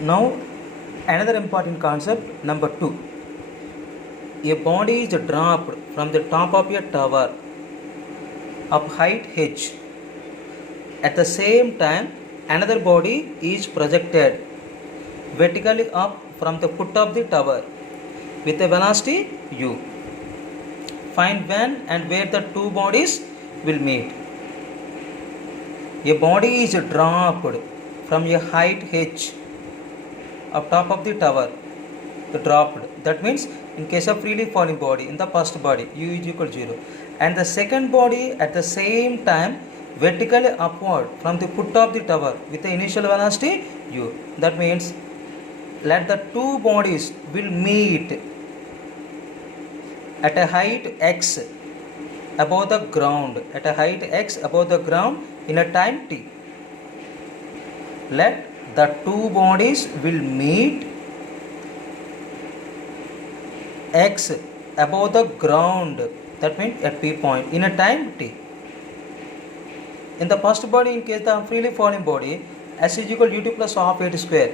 Now, another important concept, number 2. A body is dropped from the top of a tower of height h. At the same time, another body is projected vertically up from the foot of the tower with a velocity u. Find when and where the two bodies will meet. A body is dropped from a height h of top of the tower. Dropped. That means in case of freely falling body, in the first body u is equal to 0, and the second body at the same time vertically upward from the foot of the tower with the initial velocity u. That means let the two bodies will meet at a height x above the ground, at a height x above the ground in a time t. Let the two bodies will meet x above the ground, that means at p point, in a time t. In the first body, in case the freely falling body, s is equal to ut plus half h square,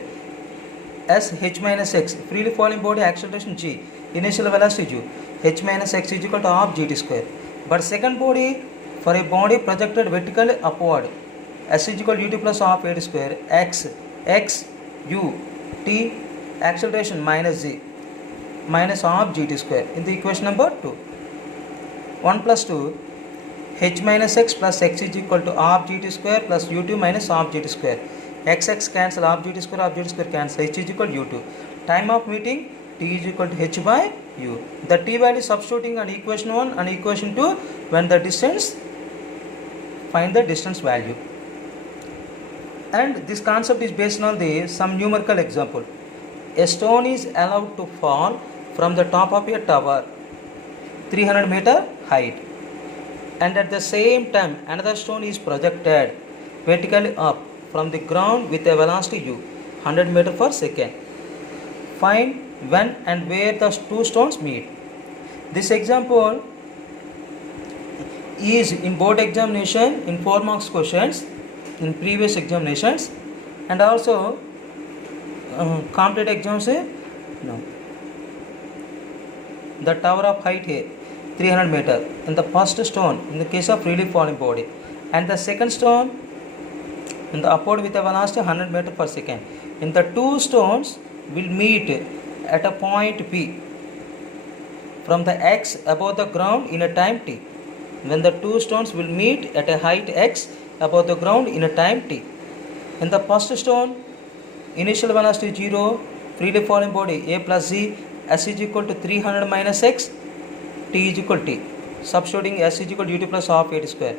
s h minus x, freely falling body acceleration g, initial velocity u, h minus x is equal to half gt square. But second body, for a body projected vertically upward, s is equal to ut plus half h square, x u t acceleration minus g minus half gt square in the equation number 2. 1 plus 2, h minus x plus x is equal to half gt square plus u2 minus half gt square. X cancel, half gt square cancel, h is equal to u2. Time of meeting, t is equal to h by u. The t value substituting on equation 1 and equation 2 when the distance, find the distance value. And this concept is based on some numerical example. A stone is allowed to fall from the top of a tower 300 meter height, and at the same time another stone is projected vertically up from the ground with a velocity u 100 meter per second. Find when and where the two stones meet. This example is in board examination in 4 marks questions in previous examinations, and also competitive exams. No. The tower of height a 300 meter, in the first stone in the case of freely falling body, and the second stone in the upward with a velocity 100 meter per second. In the two stones will meet at a point p from the x above the ground in a time t. When the two stones will meet at a height x above the ground in a time t. In the first stone, initial velocity 0, freely falling body a plus z, s is equal to 300 minus x, t is equal to t. Substituting s is equal to ut plus half h square,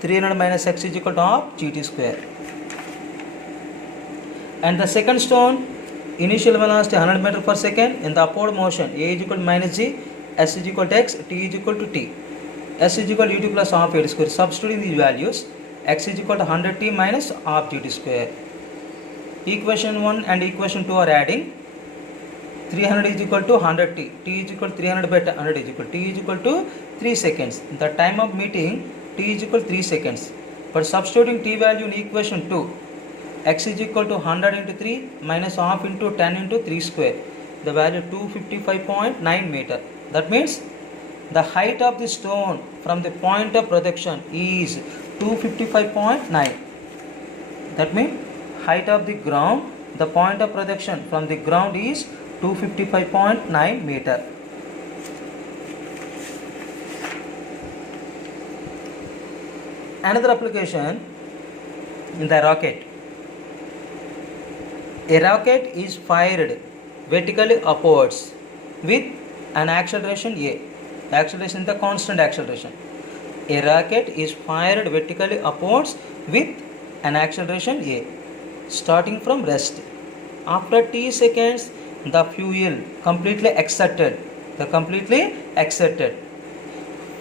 300 minus x is equal to half gt square. And the second stone, initial velocity 100 meter per second, in the upward motion a is equal to minus g, s is equal to x, t is equal to t. S is equal to ut plus half h square. Substituting these values, x is equal to 100t minus half gt square. Equation 1 and equation 2 are adding. 300 is equal to 100t, t is equal to 300 by 100 is equal to t is equal to 3 seconds. The time of meeting, t is equal to 3 seconds. But substituting t value in equation 2, x is equal to 100 into 3 minus half into 10 into 3 square. The value 255.9 meter. That means the height of the stone from the point of projection is 255.9. That means height of the ground, the point of projection from the ground is 255.9 meter. Another application in the rocket. A rocket is fired vertically upwards with an acceleration a. The acceleration is the constant acceleration. A rocket is fired vertically upwards with an acceleration a, starting from rest. After t seconds, the fuel completely exerted.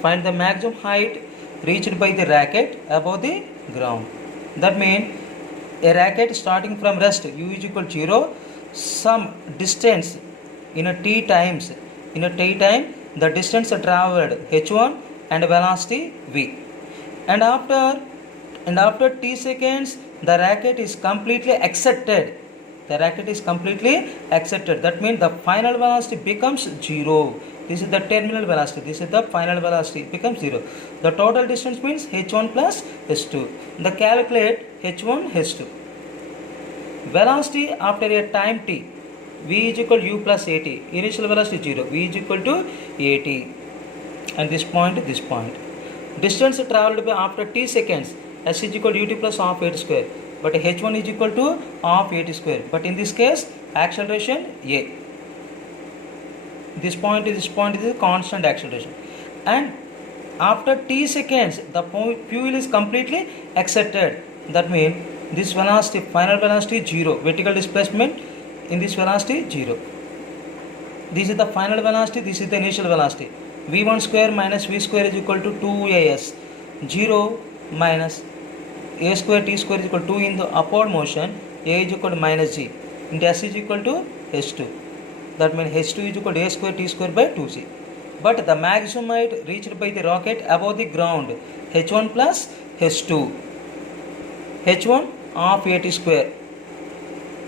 Find the maximum height reached by the rocket above the ground. That means a rocket starting from rest u is equal to 0, some distance in a t time, the distance traveled h1 and velocity v, and after t seconds the rocket is completely exerted The racket is completely accepted. That means the final velocity becomes 0. This is the terminal velocity. This is the final velocity. It becomes 0. The total distance means h1 plus h2. The calculate h1, h2. Velocity after a time t. V is equal to u plus at. Initial velocity 0. V is equal to at. And this point, this point. Distance travelled by after t seconds. S is equal to ut plus half at square. But h1 is equal to half at square. But in this case, acceleration a. This point is a constant acceleration. And after t seconds, the fuel is completely excited. That means this velocity, final velocity 0. Vertical displacement in this velocity 0. This is the final velocity. This is the initial velocity. v1 square minus v square is equal to 2as. 0 minus a square t square is equal to 2 in the upward motion. A is equal to minus g. And s is equal to h2. That means h2 is equal to a square t square by 2g. But the maximum height reached by the rocket above the ground, h1 plus h2. h1 half at square.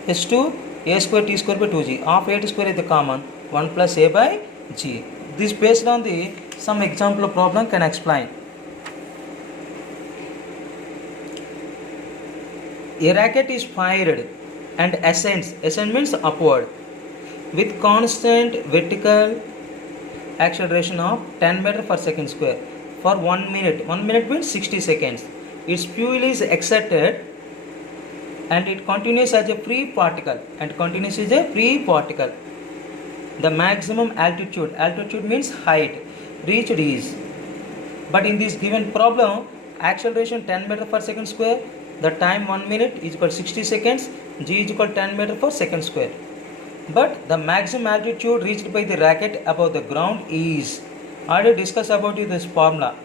h2 a square t square by 2g. Half at square is the common. 1 plus a by g. This based on the some example problem can explain. A racket is fired and ascends. Ascend means upward with constant vertical acceleration of 10 meter per second square for 1 minute. 1 minute means 60 seconds. Its fuel is excited and it continues as a free particle. The maximum altitude means height reached is. But in this given problem, acceleration 10 meter per second square, the time 1 minute is equal to 60 seconds, g is equal to 10 meter per second square. But the maximum altitude reached by the racket above the ground is, already discussed about this formula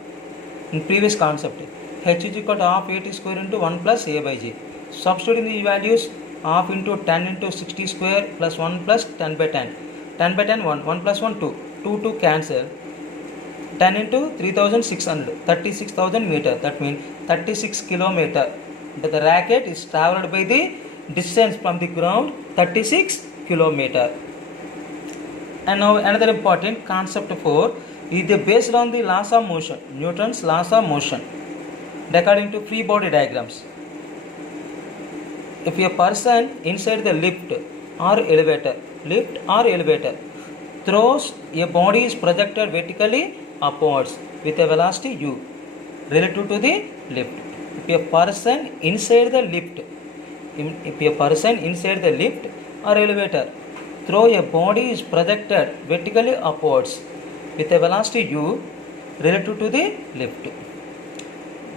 in previous concept. H is equal to half at square into 1 plus a by g. Substituting the values, half into 10 into 60 square plus 1 plus 10 by 10. 10 by 10 1, 1 plus 1 2, 2 cancel. 10 into 3600, 36,000 meter. That means 36 kilometer. But the racket is travelled by the distance from the ground 36 kilometer. And now another important concept 4 is based on the laws of motion, Newton's laws of motion, according to free body diagrams. If a person inside the lift or elevator throws, a body is projected vertically upwards with a velocity u relative to the lift. If a person inside the lift or elevator throw, a body is projected vertically upwards with a velocity u relative to the lift.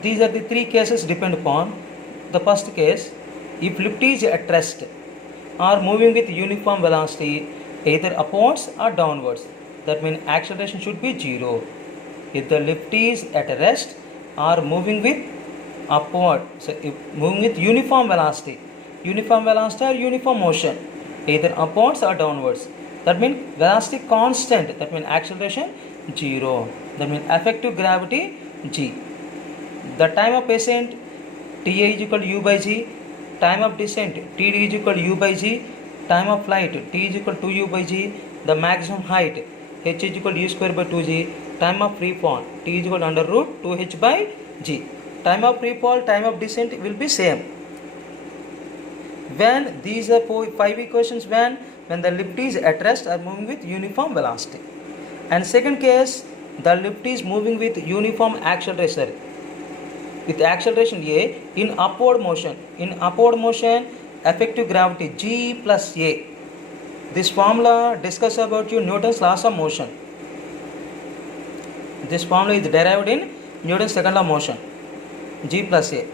These are the three cases depend upon. The first case, if lift is at rest or moving with uniform velocity either upwards or downwards, that means acceleration should be 0. If the lift is at rest or moving with upward, so if moving with uniform velocity or uniform motion, either upwards or downwards, that means velocity constant, that means acceleration 0. That means effective gravity g. The time of ascent ta is equal to u by g. Time of descent td is equal to u by g. Time of flight t is equal to u by g. The maximum height h is equal to u square by 2g. Time of free fall t is equal to under root 2h by g. Time of free fall, time of descent will be same. When these are 5 equations, when the lift is at rest or moving with uniform velocity. And second case, the lift is moving with uniform acceleration, with acceleration a in upward motion. In upward motion, effective gravity g plus a. This formula discuss about Newton's laws of motion. This formula is derived in Newton's second law of motion, g plus a.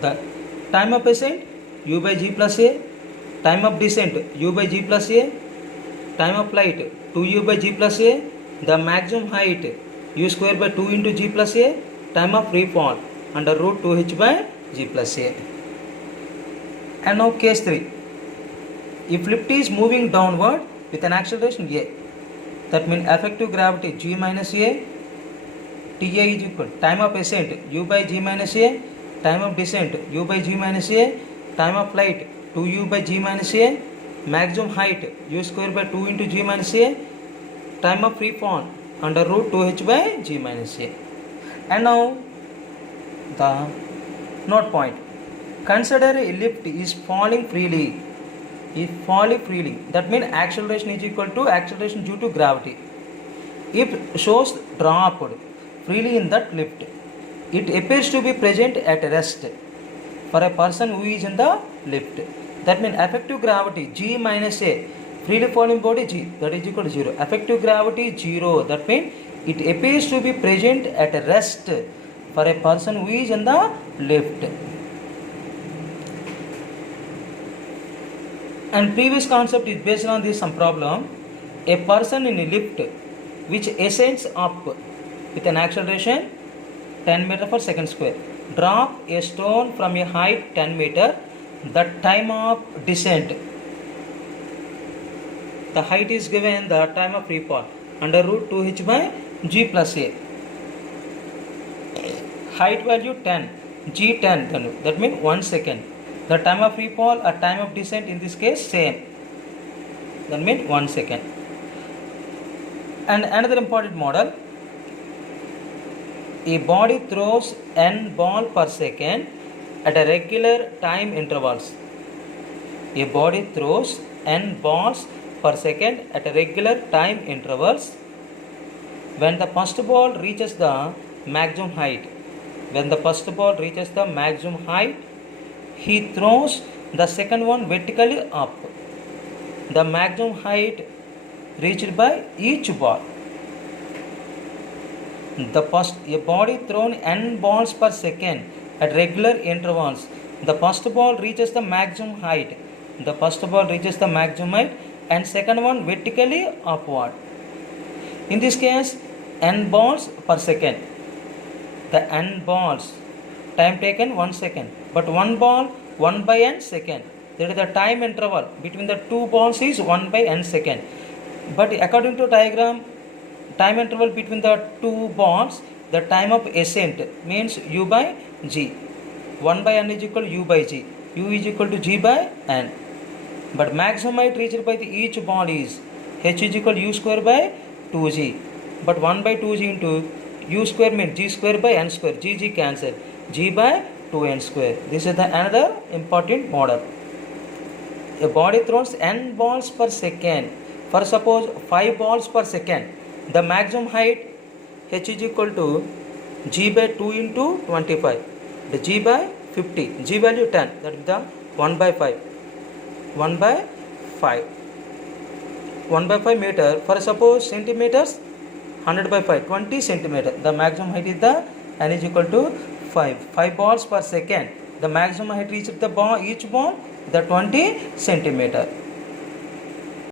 The time of ascent u by g plus a, time of descent u by g plus a, time of flight 2u by g plus a, the maximum height u square by 2 into g plus a, time of free fall under root 2h by g plus a. And now case 3, if lift is moving downward with an acceleration a, that means effective gravity g minus a, ta is equal time of ascent u by g minus a, time of descent u by g minus a, time of flight 2u by g minus a, maximum height u square by 2 into g minus a, time of free fall under root 2h by g minus a. And now the note point. Consider a lift is falling freely. That means acceleration is equal to acceleration due to gravity. If shows dropped freely in that lift, it appears to be present at rest for a person who is in the lift. That means effective gravity g minus a, freely falling body g, that is equal to 0. Effective gravity 0. That means it appears to be present at rest for a person who is in the lift. And previous concept is based on this some problem. A person in a lift which ascends up with an acceleration 10 meter per second square, drop a stone from a height 10 meter. The time of descent, the height is given, the time of free fall under root 2h by g plus a. Height value 10, g 10, that means 1 second. The time of free fall or time of descent in this case same, that means 1 second. And another important model, a body throws n ball per second at a regular time intervals. A body throws n balls per second at a regular time intervals. When the first ball reaches the maximum height, he throws the second one vertically up. The maximum height reached by each ball. A body thrown n balls per second at regular intervals. The first ball reaches the maximum height. And second one vertically upward. In this case, n balls per second. The n balls, time taken 1 second. But one ball 1 by n second. That is the time interval between the two balls is 1 by n second. But according to diagram, time interval between the two balls, the time of ascent means u by g. 1 by n is equal to u by g. U is equal to g by n. But maximum height reached by each ball is h is equal to u square by 2g. But 1 by 2g into u square means g square by n square. G cancel. G by 2n square. This is the another important model. A body throws n balls per second. For suppose 5 balls per second. The maximum height h is equal to g by 2 into 25. The g by 50. G value 10. That is the 1 by 5. 1 by 5. 1 by 5 meter. For suppose centimeters, 100 by 5. 20 centimeter. The maximum height is the n is equal to 5. 5 balls per second. The maximum height reached the ball, each ball, the 20 centimeter.